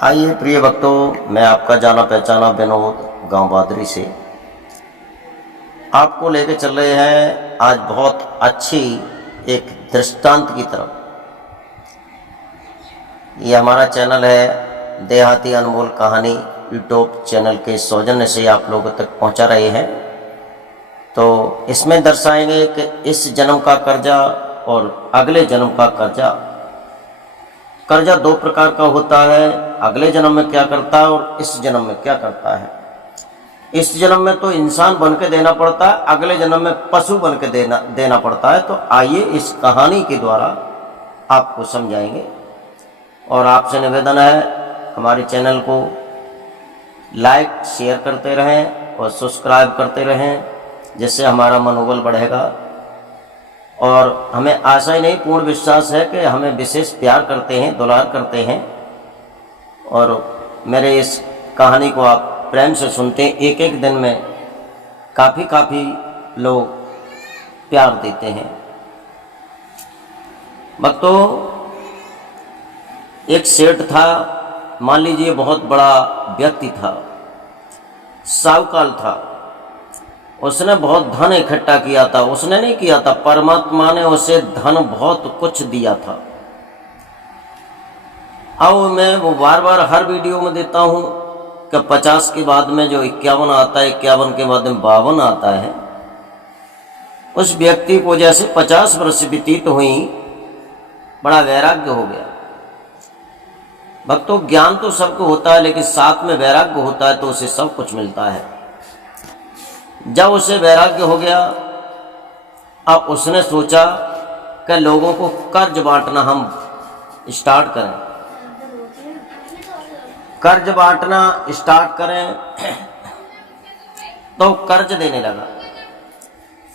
आइए प्रिय भक्तों, मैं आपका जाना पहचाना विनोद गांव बादरी से आपको लेके चल रहे हैं आज बहुत अच्छी एक दृष्टांत की तरफ। ये हमारा चैनल है देहाती अनमोल कहानी यूट्यूब चैनल के सौजन्य से आप लोगों तक पहुंचा रहे हैं। तो इसमें दर्शाएंगे कि इस जन्म का कर्जा और अगले जन्म का कर्जा दो प्रकार का होता है। अगले जन्म में क्या करता है और इस जन्म में क्या करता है। इस जन्म में तो इंसान बन के देना पड़ता है, अगले जन्म में पशु बन के देना पड़ता है। तो आइए इस कहानी के द्वारा आपको समझाएंगे। और आपसे निवेदन है हमारे चैनल को लाइक शेयर करते रहें और सब्सक्राइब करते रहें, जिससे हमारा मनोबल बढ़ेगा। और हमें आशा ही नहीं पूर्ण विश्वास है कि हमें विशेष प्यार करते हैं, दुलार करते हैं और मेरे इस कहानी को आप प्रेम से सुनते हैं। एक एक दिन में काफ़ी लोग प्यार देते हैं। भक्तों, एक सेठ था, मान लीजिए बहुत बड़ा व्यक्ति था, साहूकार था। उसने बहुत धन इकट्ठा किया था। उसने नहीं किया था, परमात्मा ने उसे धन बहुत कुछ दिया था। अब मैं वो बार बार हर वीडियो में देता हूँ कि 50 के बाद में जो 51 आता है, 51 के बाद में 52 आता है। उस व्यक्ति को जैसे 50 वर्ष व्यतीत हुई, बड़ा वैराग्य हो गया। भक्तों, ज्ञान तो सबको होता है, लेकिन साथ में वैराग्य होता है तो उसे सब कुछ मिलता है। जब उसे वैराग्य हो गया, अब उसने सोचा कि लोगों को कर्ज बांटना हम स्टार्ट करें। कर्ज बांटना स्टार्ट करें तो कर्ज देने लगा।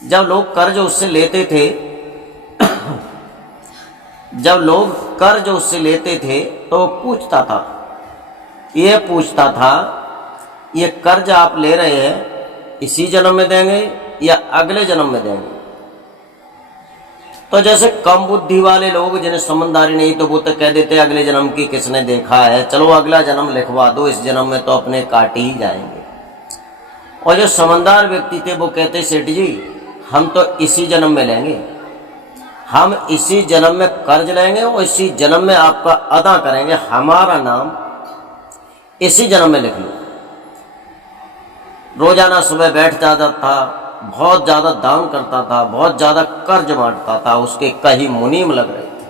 जब लोग कर्ज उससे लेते थे तो पूछता था, ये कर्ज आप ले रहे हैं इसी जन्म में देंगे या अगले जन्म में देंगे। तो जैसे कम बुद्धि वाले लोग जिन्हें समझदारी नहीं, तो वो तो कह देते अगले जन्म की किसने देखा है, चलो अगला जन्म लिखवा दो, इस जन्म में तो अपने काट ही जाएंगे। और जो समझदार व्यक्ति थे वो कहते सेठ जी, हम तो इसी जन्म में लेंगे, हम इसी जन्म में कर्ज लेंगे और इसी जन्म में आपका अदा करेंगे, हमारा नाम इसी जन्म में लिख लो। रोजाना सुबह बैठ जाता था, बहुत ज़्यादा दान करता था, बहुत ज़्यादा कर्ज बांटता था। उसके कई मुनीम लग रहे थे।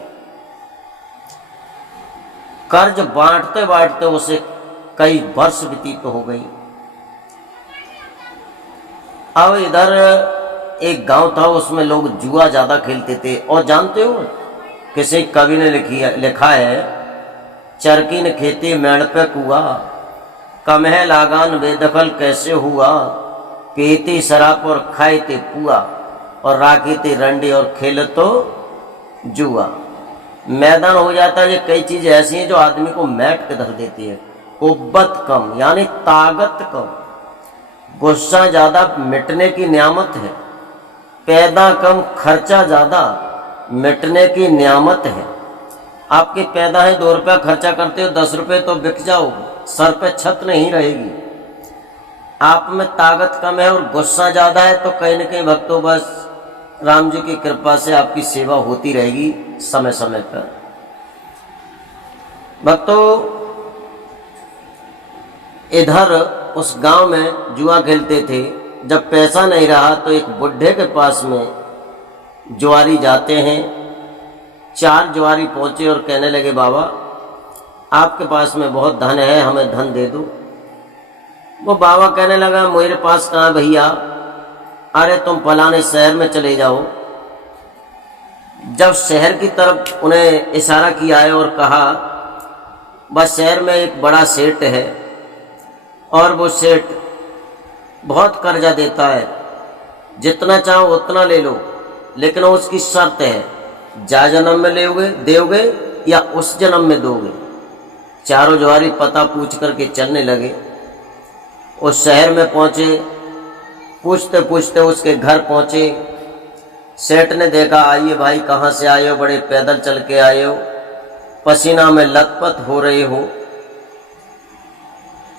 कर्ज बांटते बांटते उसे कई वर्ष व्यतीत हो गई। अब इधर एक गांव था, उसमें लोग जुआ ज़्यादा खेलते थे। और जानते हो, किसी कवि ने लिखा है, चरकी ने खेती मेड़ पे कुआ, कम है लागान बेदखल कैसे हुआ, पीती शराब और खाते पुआ, और राखी रंडी और खेल तो जुआ। मैदान हो जाता है। ये कई चीज़ें ऐसी हैं जो आदमी को मैट के धर देती है। कुव्वत कम यानी ताकत कम, गुस्सा ज़्यादा मिटने की नियामत है, पैदा कम खर्चा ज़्यादा मिटने की नियामत है। आपके पैदा है 2 रुपया, खर्चा करते हो 10 रुपये तो बिक जाओगे, सर पे छत नहीं रहेगी। आप में ताकत कम है और गुस्सा ज़्यादा है, तो कहीं न कहीं भक्तों बस राम जी की कृपा से आपकी सेवा होती रहेगी समय समय पर। भक्तों, इधर उस गांव में जुआ खेलते थे। जब पैसा नहीं रहा तो एक बुढ़े के पास में जुआरी जाते हैं। 4 जुआरी पहुंचे और कहने लगे, बाबा आपके पास में बहुत धन है, हमें धन दे दो। वो बाबा कहने लगा, मेरे पास कहाँ भैया, अरे तुम फलाने शहर में चले जाओ। जब शहर की तरफ उन्हें इशारा किया है और कहा, बस शहर में एक बड़ा सेठ है और वो सेठ बहुत कर्जा देता है, जितना चाहो उतना ले लो, लेकिन उसकी शर्त है, जा जन्म में दोगे या उस जन्म में दोगे। चारों जुआरी पता पूछ करके चलने लगे। उस शहर में पहुंचे, पूछते पूछते उसके घर पहुंचे। सेठ ने देखा, आइए भाई कहाँ से आए हो, बड़े पैदल चल के आए हो, पसीना में लथपथ हो रहे हो।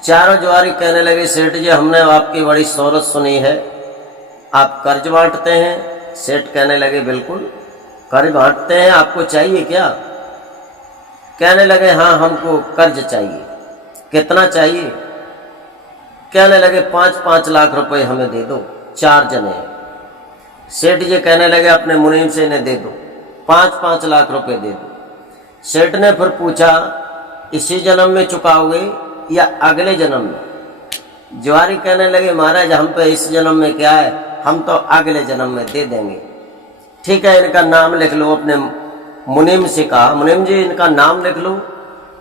चारों जुआरी कहने लगे, सेठ जी हमने आपकी बड़ी शोहरत सुनी है, आप कर्ज बांटते हैं। सेठ कहने लगे, बिल्कुल कर्ज बांटते हैं, आपको चाहिए क्या? कहने लगे, हाँ हमको कर्ज चाहिए। कितना चाहिए? कहने लगे, 5-5 लाख रुपए हमें दे दो, 4 जने हैं। सेठ जी कहने लगे, अपने मुनीम से इन्हें दे दो, 5-5 लाख रुपए दे दो। सेठ ने फिर पूछा, इसी जन्म में चुकाओगे या अगले जन्म में? जुआरी कहने लगे, महाराज हम पे इस जन्म में क्या है, हम तो अगले जन्म में दे देंगे। ठीक है, इनका नाम लिख लो। अपने मुनीम से कहा, मुनीम जी इनका नाम लिख लो,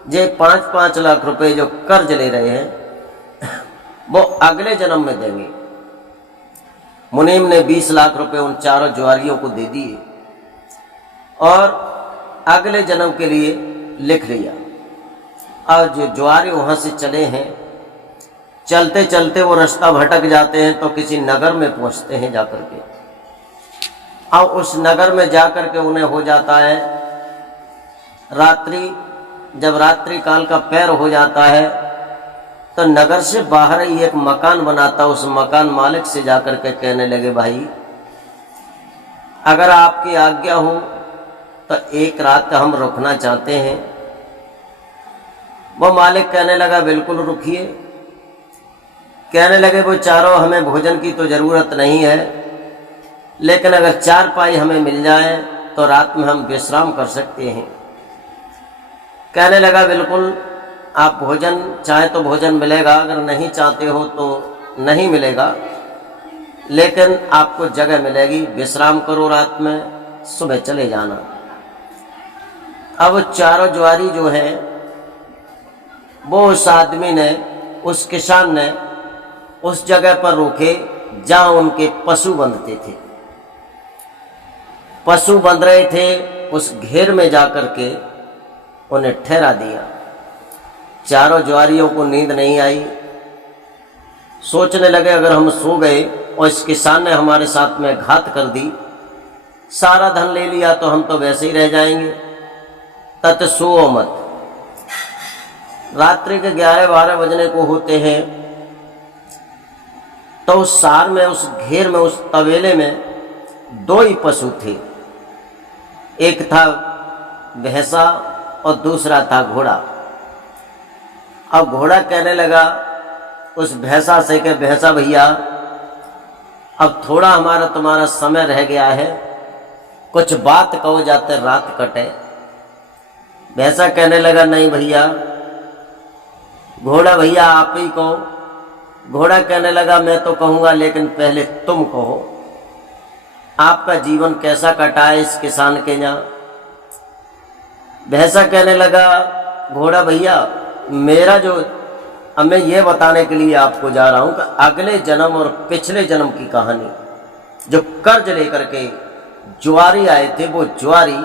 ये 5-5 लाख रुपए जो कर्ज ले रहे हैं वो अगले जन्म में देंगे। मुनीम ने 20 लाख रुपए उन चारों जुआरियों को दे दिए और अगले जन्म के लिए लिख लिया। और जो जुआरी वहां से चले हैं, चलते चलते वो रास्ता भटक जाते हैं तो किसी नगर में पहुंचते हैं जाकर के। और उस नगर में जाकर के उन्हें हो जाता है रात्रि। जब रात्रि काल का पैर हो जाता है तो नगर से बाहर ही एक मकान बनाता, उस मकान मालिक से जाकर के कहने लगे, भाई अगर आपकी आज्ञा हो तो एक रात हम रुकना चाहते हैं। वो मालिक कहने लगा, बिल्कुल रुकिए। कहने लगे, वो चारों हमें भोजन की तो जरूरत नहीं है, लेकिन अगर 4 पाई हमें मिल जाए तो रात में हम विश्राम कर सकते हैं। कहने लगा, बिल्कुल आप भोजन चाहे तो भोजन मिलेगा, अगर नहीं चाहते हो तो नहीं मिलेगा, लेकिन आपको जगह मिलेगी, विश्राम करो रात में, सुबह चले जाना। अब चारों जुआरी जो है वो उस आदमी ने, उस किसान ने उस जगह पर रोके जहां उनके पशु बंधते थे। पशु बंध रहे थे, उस घेर में जाकर के उन्हें ठहरा दिया। चारों जुआरियों को नींद नहीं आई। सोचने लगे, अगर हम सो गए और इस किसान ने हमारे साथ में घात कर दी, सारा धन ले लिया तो हम तो वैसे ही रह जाएंगे। तत सोओ मत। रात्रि के 11-12 बजने को होते हैं तो उस सार में, उस घेर में, उस तबेले में 2 ही पशु थे। एक था भैंसा और दूसरा था घोड़ा। अब घोड़ा कहने लगा उस भैंसा से कि भैंसा भैया अब थोड़ा हमारा तुम्हारा समय रह गया है, कुछ बात कहो जाते रात कटे। भैंसा कहने लगा, नहीं भैया, घोड़ा भैया आप ही कहो। घोड़ा कहने लगा, मैं तो कहूँगा लेकिन पहले तुम कहो, आपका जीवन कैसा कटा है इस किसान के यहाँ। भैंसा कहने लगा, घोड़ा भैया मेरा जो, अब मैं ये बताने के लिए आपको जा रहा हूं कि अगले जन्म और पिछले जन्म की कहानी, जो कर्ज लेकर के जुआरी आए थे वो जुआरी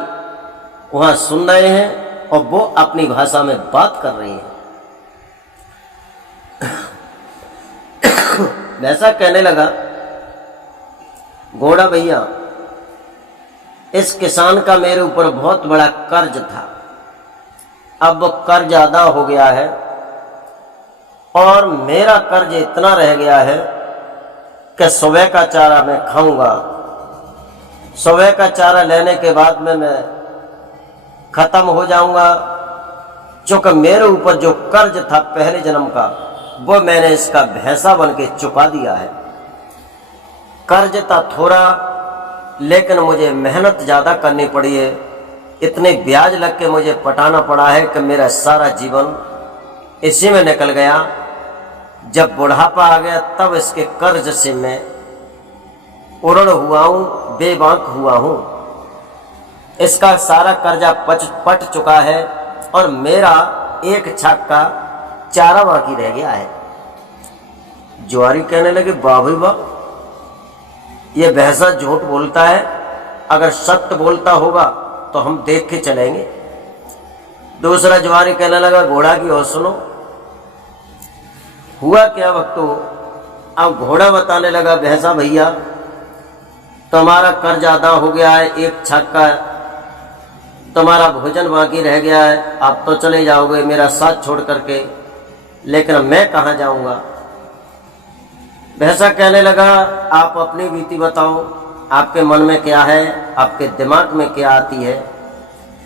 वहां सुन रहे हैं और वो अपनी भाषा में बात कर रहे हैं। वैसा कहने लगा, घोड़ा भैया इस किसान का मेरे ऊपर बहुत बड़ा कर्ज था, अब वो कर्ज ज्यादा हो गया है और मेरा कर्ज इतना रह गया है कि सुबह का चारा मैं खाऊंगा, सुबह का चारा लेने के बाद में मैं खत्म हो जाऊंगा, क्योंकि मेरे ऊपर जो कर्ज था पहले जन्म का वो मैंने इसका भैंसा बन के चुका दिया है। कर्ज था थोड़ा, लेकिन मुझे मेहनत ज़्यादा करनी पड़ी है, इतने ब्याज लग के मुझे पटाना पड़ा है कि मेरा सारा जीवन इसी में निकल गया। जब बुढ़ापा आ गया तब इसके कर्ज से मैं उड़न हुआ हूँ, बेबाक हुआ हूँ। इसका सारा कर्जा पट चुका है और मेरा एक छाक का चारा बाकी रह गया है। जुआरी कहने लगे, वाह भाई वाह, ये भैंसा झूठ बोलता है, अगर सत्य बोलता होगा तो हम देख के चलेंगे। दूसरा जुआरी कहने लगा, घोड़ा की और सुनो। हुआ क्या वक्तो, अब घोड़ा बताने लगा, भैंसा भैया तुम्हारा कर्ज अदा हो गया है, एक छक का तुम्हारा भोजन बाकी रह गया है, आप तो चले जाओगे मेरा साथ छोड़ करके। लेकिन मैं कहाँ जाऊंगा। भैंसा कहने लगा, आप अपनी बीती बताओ, आपके मन में क्या है, आपके दिमाग में क्या आती है।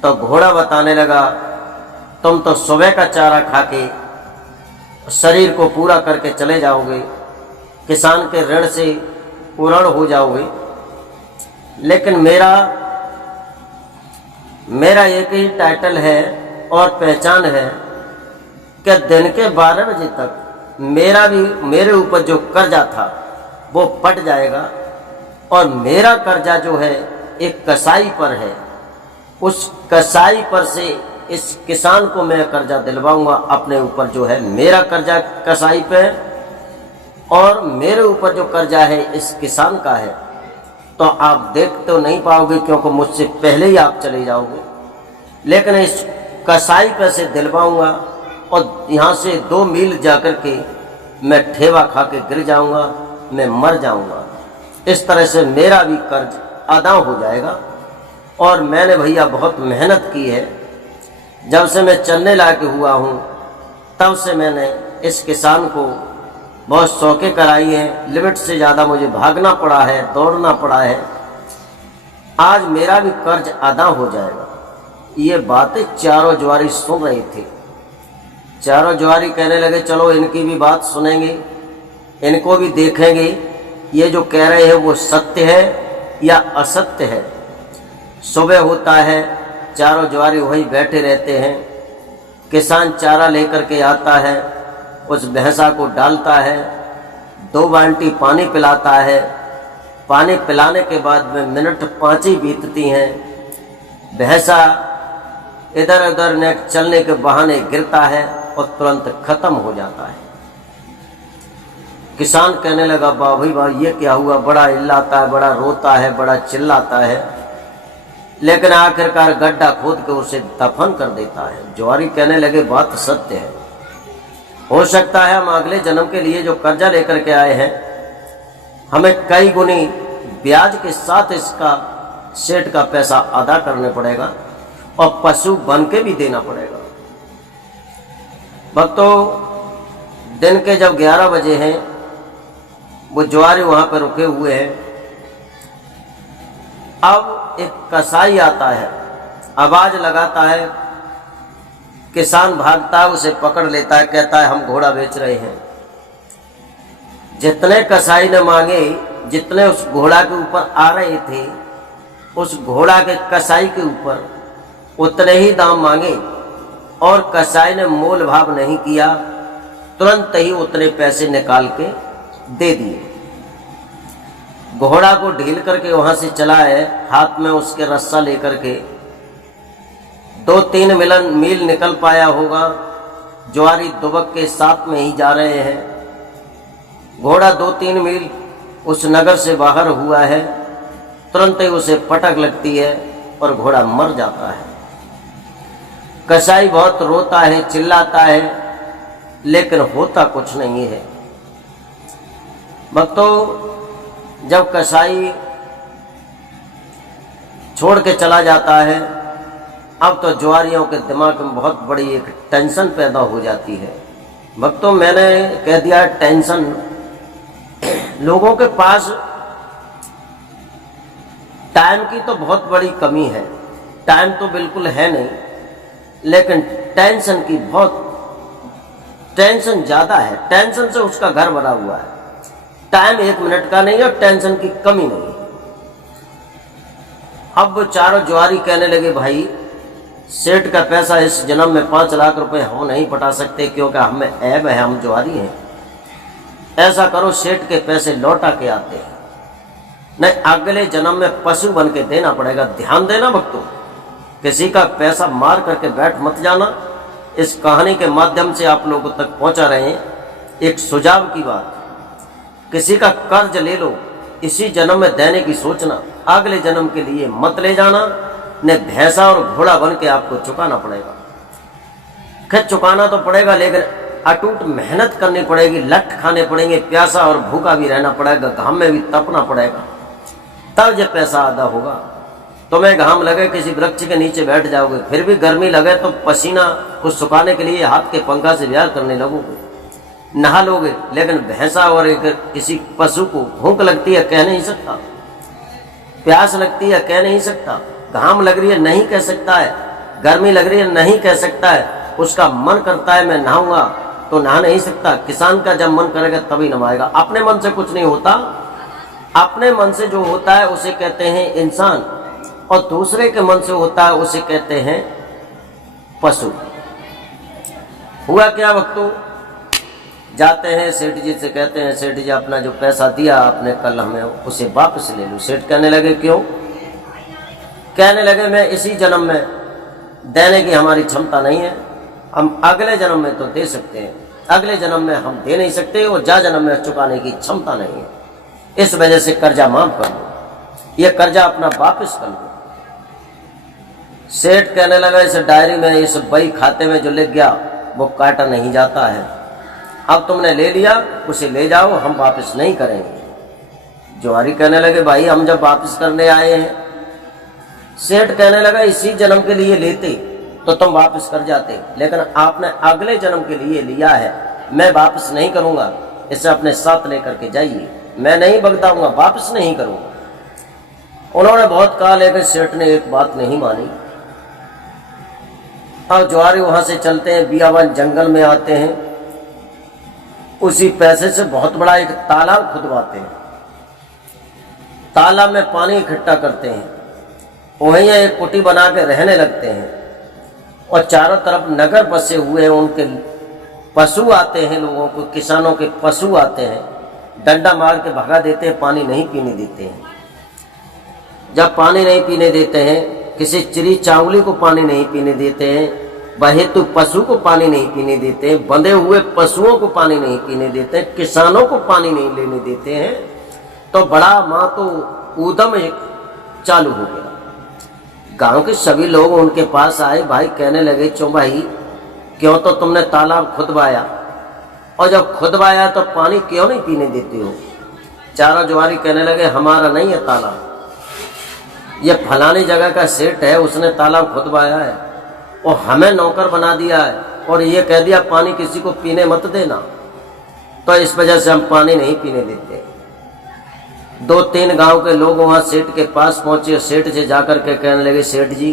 तो घोड़ा बताने लगा, तुम तो सुबह का चारा खा के शरीर को पूरा करके चले जाओगे, किसान के ऋण से पूर्ण हो जाओगे, लेकिन मेरा एक ही टाइटल है और पहचान है कि दिन के 12 बजे तक मेरे ऊपर जो कर्जा था वो पट जाएगा, और मेरा कर्जा जो है एक कसाई पर है, उस कसाई पर से इस किसान को मैं कर्जा दिलवाऊंगा। अपने ऊपर जो है मेरा कर्जा कसाई पे और मेरे ऊपर जो कर्जा है इस किसान का है। तो आप देख तो नहीं पाओगे क्योंकि मुझसे पहले ही आप चले जाओगे, लेकिन इस कसाई पे से दिलवाऊंगा और यहाँ से 2 मील जाकर के मैं ठेवा खा के गिर जाऊंगा, मैं मर जाऊंगा। इस तरह से मेरा भी कर्ज अदा हो जाएगा। और मैंने भैया बहुत मेहनत की है, जब से मैं चलने लायक हुआ हूँ तब से मैंने इस किसान को बहुत शौके कराई हैं, लिमिट से ज़्यादा मुझे भागना पड़ा है, दौड़ना पड़ा है। आज मेरा भी कर्ज अदा हो जाएगा। ये बातें चारों जुआरी सुन रहे थे। चारों जुआरी कहने लगे, चलो इनकी भी बात सुनेंगे, इनको भी देखेंगे, ये जो कह रहे हैं वो सत्य है या असत्य है। सुबह होता है, चारों जुआरी वहीं बैठे रहते हैं। किसान चारा लेकर के आता है, उस भैंसा को डालता है, 2 बाल्टी पानी पिलाता है। पानी पिलाने के बाद में मिनट 5 ही बीतती हैं, भैंसा इधर उधर न चलने के बहाने गिरता है और तुरंत खत्म हो जाता है। किसान कहने लगा, वाह भाई वाह, ये क्या हुआ। बड़ा इल्लाता है, बड़ा रोता है, बड़ा चिल्लाता है, लेकिन आखिरकार गड्ढा खोद के उसे दफन कर देता है। जुआरी कहने लगे, बात सत्य है, हो सकता है हम अगले जन्म के लिए जो कर्जा लेकर के आए हैं हमें कई गुनी ब्याज के साथ इसका सेठ का पैसा अदा करने पड़ेगा और पशु बन के भी देना पड़ेगा। भक्तों, दिन के जब 11 बजे हैं, वो जुआरी वहां पर रुके हुए हैं। अब एक कसाई आता है, आवाज लगाता है, किसान भागता है, उसे पकड़ लेता है, कहता है हम घोड़ा बेच रहे हैं। जितने कसाई ने मांगे, जितने उस घोड़ा के ऊपर आ रहे थे, उस घोड़ा के कसाई के ऊपर उतने ही दाम मांगे और कसाई ने मोल भाव नहीं किया, तुरंत ही उतने पैसे निकाल के दे दिए। घोड़ा को ढील करके वहां से चला है, हाथ में उसके रस्सा लेकर के 2-3 मील निकल पाया होगा। जुआरी दुबक के साथ में ही जा रहे हैं। घोड़ा 2-3 मील उस नगर से बाहर हुआ है, तुरंत ही उसे पटक लगती है और घोड़ा मर जाता है। कसाई बहुत रोता है, चिल्लाता है, लेकिन होता कुछ नहीं है। भक्तों, जब कसाई छोड़ के चला जाता है, अब तो जुआरियों के दिमाग में बहुत बड़ी एक टेंशन पैदा हो जाती है। भक्तों, मैंने कह दिया टेंशन। लोगों के पास टाइम की तो बहुत बड़ी कमी है, टाइम तो बिल्कुल है नहीं, लेकिन टेंशन की बहुत टेंशन ज़्यादा है। टेंशन से उसका घर भरा हुआ है। टाइम 1 मिनट का नहीं और टेंशन की कमी नहीं। अब वो चारों जुआरी कहने लगे, भाई सेठ का पैसा इस जन्म में 5 लाख रुपए हम नहीं पटा सकते क्योंकि हमें ऐब है, हम जुआरी हैं। ऐसा करो, सेठ के पैसे लौटा के आते हैं, नहीं अगले जन्म में पशु बन के देना पड़ेगा। ध्यान देना भक्तों, किसी का पैसा मार करके बैठ मत जाना। इस कहानी के माध्यम से आप लोगों तक पहुंचा रहे हैं एक सुझाव की बात। किसी का कर्ज ले लो, इसी जन्म में देने की सोचना, अगले जन्म के लिए मत ले जाना। ने भैंसा और घोड़ा बन के आपको चुकाना पड़ेगा। खैर चुकाना तो पड़ेगा, लेकिन अटूट मेहनत करनी पड़ेगी, लठ खाने पड़ेंगे, प्यासा और भूखा भी रहना पड़ेगा, घाम में भी तपना पड़ेगा, तब जब पैसा अदा होगा। तुम्हें घाम लगे किसी वृक्ष के नीचे बैठ जाओगे, फिर भी गर्मी लगे तो पसीना को सुखाने के लिए हाथ के पंखा से व्यायाम करने लगोगे, नहा लोगे। लेकिन भैंसा और एक किसी पशु को भूख लगती है कह नहीं सकता, प्यास लगती है कह नहीं सकता, घाम लग रही है नहीं कह सकता है, गर्मी लग रही है नहीं कह सकता है, उसका मन करता है मैं नहाऊंगा तो नहा नहीं सकता। किसान का जब मन करेगा तभी नहाएगा। अपने मन से कुछ नहीं होता, अपने मन से जो होता है उसे कहते हैं इंसान, और दूसरे के मन से होता है उसे कहते हैं पशु। हुआ क्या भक्तों, जाते हैं सेठ जी से, कहते हैं सेठ जी अपना जो पैसा दिया आपने कल हमें उसे वापस ले लो। सेठ कहने लगे क्यों? कहने लगे मैं इसी जन्म में देने की हमारी क्षमता नहीं है, हम अगले जन्म में तो दे सकते हैं, अगले जन्म में हम दे नहीं सकते और जा जन्म में चुकाने की क्षमता नहीं है, इस वजह से कर्जा माफ कर लो, ये कर्जा अपना वापस कर लो। सेठ कहने लगा इस डायरी में इस बही खाते में जो लिख गया वो काटा नहीं जाता है, अब तुमने ले लिया उसे ले जाओ, हम वापस नहीं करेंगे। जोहारी कहने लगे भाई हम जब वापस करने आए हैं, सेठ कहने लगा इसी जन्म के लिए लेते तो तुम वापस कर जाते, लेकिन आपने अगले जन्म के लिए लिया है, मैं वापस नहीं करूंगा, इसे अपने साथ लेकर के जाइए, मैं नहीं बगदाऊंगा, वापस नहीं करूंगा। उन्होंने बहुत कहा लेकिन सेठ ने एक बात नहीं मानी। अब जोहारी वहां से चलते हैं, बियाबान जंगल में आते हैं, उसी पैसे से बहुत बड़ा एक तालाब खुदवाते हैं, तालाब में पानी इकट्ठा करते हैं, वहीं एक कुटी बना के रहने लगते हैं, और चारों तरफ नगर बसे हुए हैं, उनके पशु आते हैं, लोगों को किसानों के पशु आते हैं, डंडा मार के भगा देते हैं, पानी नहीं पीने देते हैं। जब पानी नहीं पीने देते हैं, किसी चिड़ी चावली को पानी नहीं पीने देते हैं, बहेतु पशु को पानी नहीं पीने देते हैं, बंधे हुए पशुओं को पानी नहीं पीने देते हैं, किसानों को पानी नहीं लेने देते हैं, तो बड़ा माँ तो ऊधम चालू हो गया। गांव के सभी लोग उनके पास आए, भाई कहने लगे क्यों भाई, क्यों तो तुमने तालाब खुदवाया, और जब खुदवाया तो पानी क्यों नहीं पीने देते हो? चारों जोहारी कहने लगे हमारा नहीं है तालाब, ये फलानी जगह का सेठ है, उसने तालाब खुदवाया है और हमें नौकर बना दिया है, और ये कह दिया पानी किसी को पीने मत देना, तो इस वजह से हम पानी नहीं पीने देते। 2-3 गांव के लोग वहां सेठ के पास पहुंचे, सेठ से जाकर के कहने लगे सेठ जी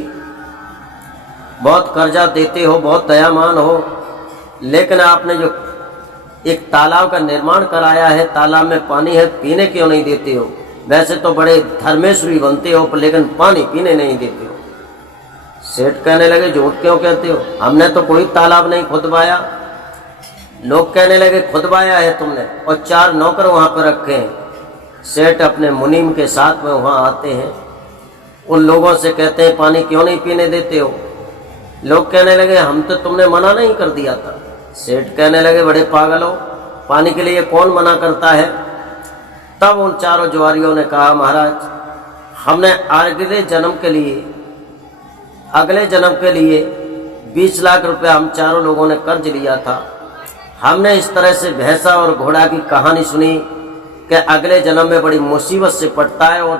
बहुत कर्जा देते हो, बहुत दयामान हो, लेकिन आपने जो एक तालाब का निर्माण कराया है, तालाब में पानी है, पीने क्यों नहीं देते हो? वैसे तो बड़े धर्मेश्वरी बनते हो लेकिन पानी पीने नहीं देते हो। सेठ कहने लगे झूठ क्यों कहते हो, हमने तो कोई तालाब नहीं खुदवाया। लोग कहने लगे खुदवाया है तुमने, और 4 नौकर वहां पर रखे हैं। सेठ अपने मुनीम के साथ में वहां आते हैं, उन लोगों से कहते हैं पानी क्यों नहीं पीने देते हो? लोग कहने लगे हम तो तुमने मना नहीं कर दिया था। सेठ कहने लगे बड़े पागल हो, पानी के लिए कौन मना करता है? तब उन चारों जोहारियों ने कहा महाराज हमने अगले जन्म के लिए 20 लाख रुपया हम चारों लोगों ने कर्ज लिया था। हमने इस तरह से भैंसा और घोड़ा की कहानी सुनी कि अगले जन्म में बड़ी मुसीबत से पड़ता है और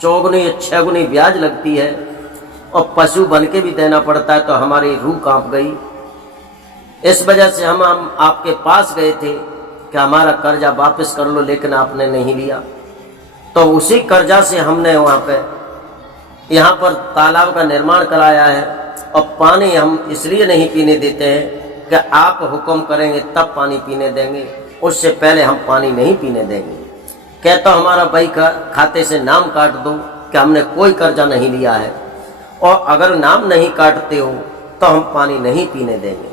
4 गुनी ब्याज लगती है और पशु बन के भी देना पड़ता है, तो हमारी रूह कांप गई। इस वजह से हम आपके पास गए थे कि हमारा कर्जा वापस कर लो, लेकिन आपने नहीं लिया। तो उसी कर्जा से हमने यहाँ पर तालाब का निर्माण कराया है, और पानी हम इसलिए नहीं पीने देते हैं कि आप हुक्म करेंगे तब पानी पीने देंगे, उससे पहले हम पानी नहीं पीने देंगे। कहता हमारा बही खाते से नाम काट दो कि हमने कोई कर्जा नहीं लिया है, और अगर नाम नहीं काटते हो तो हम पानी नहीं पीने देंगे।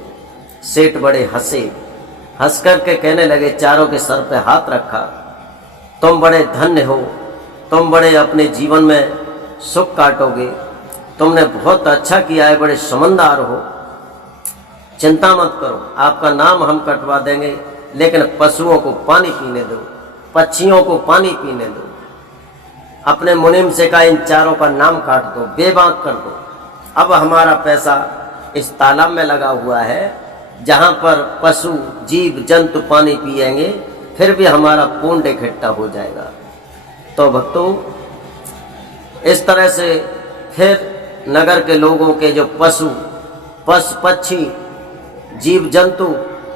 सेठ बड़े हंसे, हंस करके कहने लगे, चारों के सर पे हाथ रखा, तुम बड़े धन्य हो, तुम बड़े अपने जीवन में सुख काटोगे, तुमने बहुत अच्छा किया है, बड़े समझदार हो, चिंता मत करो, आपका नाम हम कटवा देंगे, लेकिन पशुओं को पानी पीने दो, पक्षियों को पानी पीने दो। अपने मुनीम से कहा इन चारों का नाम काट दो, बेबाक कर दो। अब हमारा पैसा इस तालाब में लगा हुआ है, जहाँ पर पशु जीव जंतु पानी पिएंगे, फिर भी हमारा पुण्य इकट्ठा हो जाएगा। तो भक्तों, इस तरह से फिर नगर के लोगों के जो पशु पक्षी जीव जंतु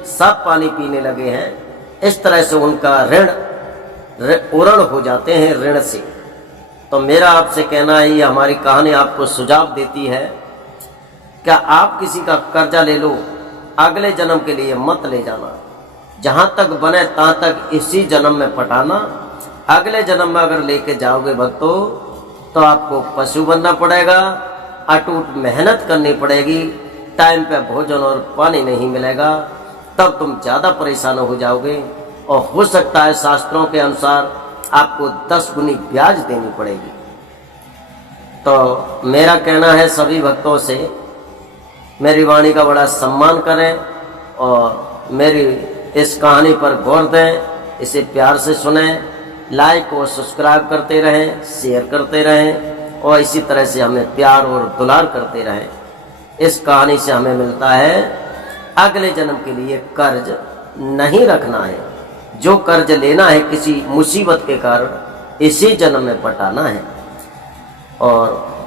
सब पानी पीने लगे हैं। इस तरह से उनका ऋण हो जाते हैं ऋण से। तो मेरा आपसे कहना है, ये हमारी कहानी आपको सुझाव देती है, क्या आप किसी का कर्जा ले लो, अगले जन्म के लिए मत ले जाना। जहां तक बने तहां तक इसी जन्म में पटाना। अगले जन्म में अगर लेके जाओगे भक्तों तो आपको पशु बनना पड़ेगा, अटूट मेहनत करनी पड़ेगी, टाइम पे भोजन और पानी नहीं मिलेगा, तब तुम ज़्यादा परेशान हो जाओगे। और हो सकता है शास्त्रों के अनुसार आपको 10 गुनी ब्याज देनी पड़ेगी। तो मेरा कहना है सभी भक्तों से, मेरी वाणी का बड़ा सम्मान करें और मेरी इस कहानी पर गौर दें, इसे प्यार से सुने, लाइक और सब्सक्राइब करते रहें, शेयर करते रहें और इसी तरह से हमें प्यार और दुलार करते रहें। इस कहानी से हमें मिलता है अगले जन्म के लिए कर्ज नहीं रखना है। जो कर्ज लेना है किसी मुसीबत के कारण इसी जन्म में पटाना है। और